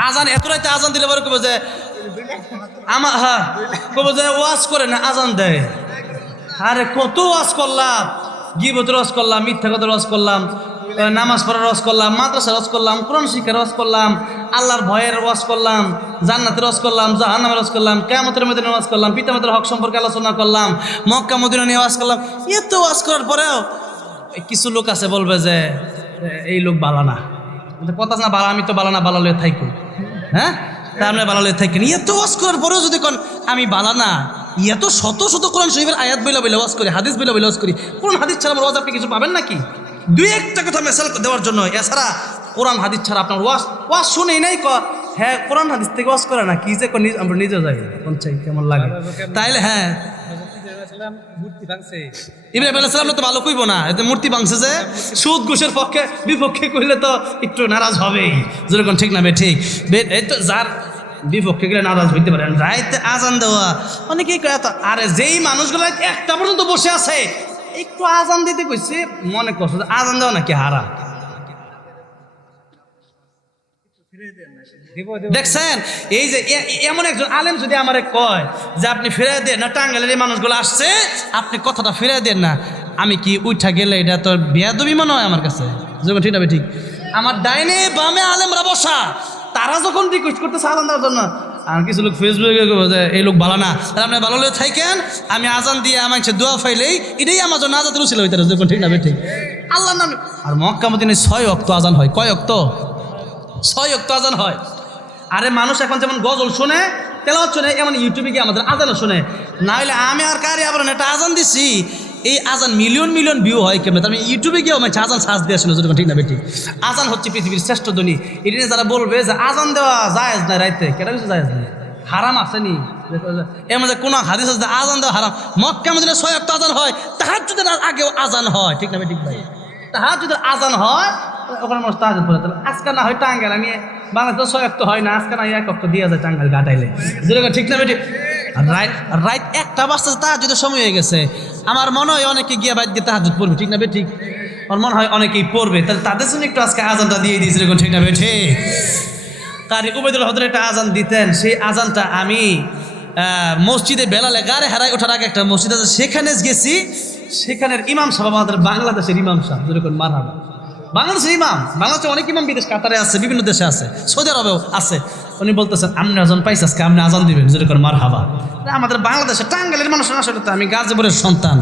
আজান এত রাইতে আজান দিলে পরে কবে যে আমার হ্যাঁ কবে যে ওয়াজ করে না আজান দেয় আরে কত ওয়াজ করলাম গিবত রস করলাম মিথ্যা কথা রস করলাম নামাজ পড়ার রস করলাম মাদ্রাসা রস করলাম কোরআন শিক্ষার রস করলাম আল্লাহর ভয়ের রস করলাম জান্নাতের রস করলাম জাহান্নামের রস করলাম কেমতের মধ্যে ওয়াজ করলাম পিতা পিতামাতার হক সম্পর্কে আলোচনা করলাম মক্কা মদিনা নিয়ে ওয়াজ করলাম এত ওয়াজ করার পরেও কিছু লোক আছে বলবে যে এই লোক বালা না কথা না, বালা, আমি তো বালা না, বালা লয়ে থাইকো। হ্যাঁ? তা আমরা বালা লয়ে থাকেন এত ওয়াজ করার পরেও যদি কোন, আমি বালা না। এত শত শত কোরআন শরীফের আয়াত বইলা বইলা ওয়াজ করি, হাদিস বইলা বইলা ওয়াজ করি। কোরআন, হাদিস ছাড়া আমার ওয়াজ আপনি কিছু পাবেন নাকি? দুই একটা কথা মেসাল দেওয়ার জন্য। এছাড়া কোরআন, হাদিস ছাড়া আপনার ওয়াজ ওয়াজ শুনেই নাই ক হ্যাঁ কোরআন, হাদিস থেকে ওয়াজ করে না, কি যে নিজ- আমরা নিজেও যাই কোন চাই, কেমন লাগে। তাইলে হ্যাঁ ইব্রাহিম আলাইহিস তো ভালো কইব না মূর্তি ভাঙছে যে, সুদ ঘুষের পক্ষে, বিপক্ষে কইলে তো একটু নারাজ হবেই। যেরকম ঠিক না বে ঠিক। এই তো যার বিপক্ষে গেলে নারাজ হইতে পারে। রাইতে আজান দেওয়া, অনেকেই আরে যেই মানুষগুলো একটা পর্যন্ত বসে আছে, একটু আজান দিতে কইছে, মনে করছে আজান দেওয়া নাকি হারা দেখছেন? এই যে এমন একজন আলেম যদি আমারে কয় যে আপনি ফিরাই দেন না টাঙ্গালের এই মানুষগুলো আসছে, আপনি কথাটা ফিরাই দেন না। আমি কি উঠা গেলে এটা তোর বেয়াদবি মনে হয় আমার কাছে? যখন ঠিক না বে ঠিক। আমার ডাইনে বামে আলেমরা বসা, তারা যখন রিকোয়েস্ট করতেছে আজান দেওয়ার জন্য, আর কিছু লোক ফেসবুকে এই লোক ভালো না। তাহলে আপনি ভালো লোক থাকেন, আমি আজান দিয়ে আমার দোয়া ফাইলেই, এটাই আমার জন্য আজাদ রুছিল হইতারে যখন ঠিক না ঠিক। আল্লাহর নামে আর মক্কা ছয় অক্ত আজান হয়। কয় অক্ত? ছয় অক্ত আজান হয়। আরে মানুষ এখন যেমন গজল শুনে, তেলাওয়াত শুনে, এমন ইউটিউবে গিয়ে আমাদের আজানও শুনে। না হলে আমি আর কারি আবার একটা আজান দিছি। এই আজান মিলিয়ন মিলিয়ন ভিউ হয় কেমন? তার মানে ইউটিউবে গিয়েও মানে আজান সার্চ দিয়ে শুনে যেরকম ঠিক না বেটি আজান হচ্ছে পৃথিবীর শ্রেষ্ঠ ধ্বনি। এটা নিয়ে যারা বলবে যে আজান দেওয়া জায়েজ না রাইতে, কেটা কিছু জায়েজ না হারাম আছে নি? এর মধ্যে কোনো হাদিস আছে যে আজান দেওয়া হারাম। মক্কা মধ্যে ছয় একটা আজান হয় তাহার যদি আগেও আজান হয়। ঠিক না বেটি ভাই? তাহার যদি আজান হয় ওখানে মানুষ তাহাজ পড়ে তাহলে আজকে না হয় টাঙ্গাল আমি বাংলাদেশ ছয় অক্ত হয় না, আজকে না এক অক্ত দিয়ে যায় টাঙ্গাল যেরকম ঠিক না বেটি? রাইট রাইট একটা বাজতে যদি সময় হয়ে গেছে। আমার মনে হয় অনেকে গিয়ে বাইর দিয়ে তাহাজ পড়বে, ঠিক না বেটি? আমার মনে হয় অনেকেই পড়বে। তাহলে তাদের জন্য একটু আজকে আজানটা দিয়ে দিয়েছে এরকম ঠিক না বেটি? তার উবেদুল হজর একটা আজান দিতেন, সেই আজানটা আমি মসজিদে বেলালে গাড়ে হারাই ওঠার আগে একটা মসজিদ আছে, সেখানে গেছি। সেখানের ইমাম সাহেব আমাদের বাংলাদেশের ইমাম সাহেব যেরকম মারহাবা। বাংলাদেশের ইমাম বাংলাদেশে অনেক ইমাম বিদেশ, কাতারে আছে, বিভিন্ন দেশে আছে, সৌদি আরবেও আছে। উনি বলতেছেন আপনি আজান পাইছে, আজকে আপনি আজান দিবেন। যেরকম মার হাবা আমাদের বাংলাদেশে টাঙ্গালের মানুষ আসলে তো আমি গাজীপুরের সন্তান।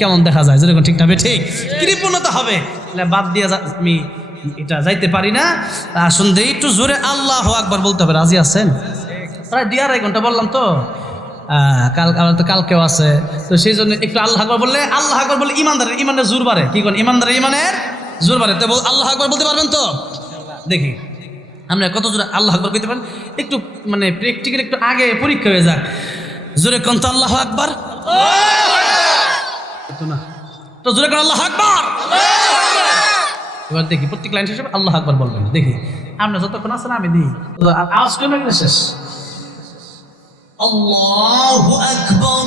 কেমন দেখা যায়? যেরকম ঠিক না ঠিক? কৃপণতা হবে। বাদ দিয়ে আমি এটা যাইতে পারি না। আসুন যে একটু জোরে আল্লাহ আকবার বলতে হবে। রাজি আছেন? প্রায় দুই আড়াই ঘণ্টা বললাম তো। কাল তো কালকেও আছে। তো সেই জন্য একটু আল্লাহ আকবর বললে আল্লাহ আকবর বললে ইমানদারের ইমানের জোর বাড়ে। কি কোন? ইমানদারের ইমানের জোর মারেন আল্লাহ আকবর বলতে পারবেন তো? দেখি, আমরা কত জোরে আল্লাহ আকবর কইতে পারেন একটু মানে প্র্যাকটিক্যাল একটু আগে পরীক্ষা হয়ে যাক। জোরে কন্ত আল্লাহ আকবর। তো জোরে আল্লাহ আকবর। এবার দেখি, প্রত্যেক লাইন আল্লাহ আকবর বলবেন। দেখি, আমরা যতক্ষণ আছেন আমি দিই। আওয়াজ করবেন শেষ। আল্লাহ আকবর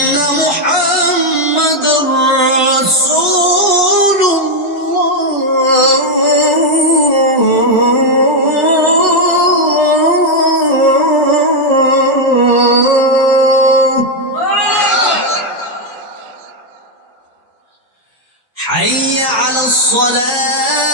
حي على الصلاة.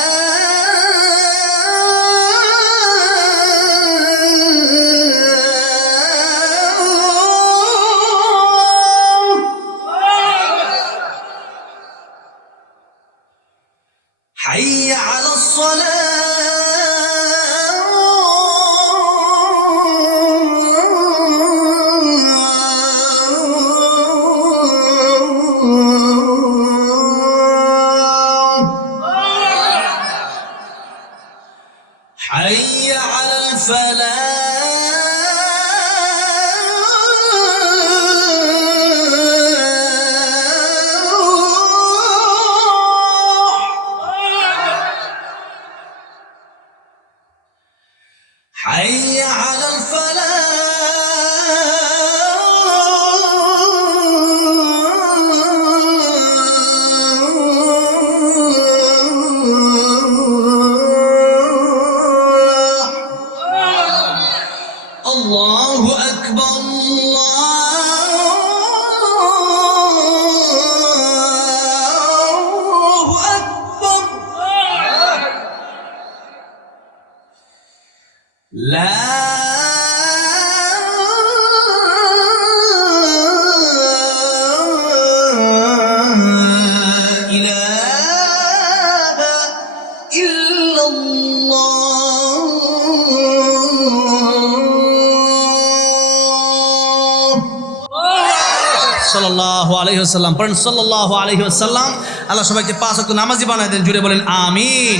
সাল্লাল্লাহু আলহিহাসাল্লাম পড়েন সাল্লাহ আলহিহাসাল্লাম আল্লাহ সবাইকে পাঁচ নামাজি বানায় দেন জুড়ে বলেন আমিন।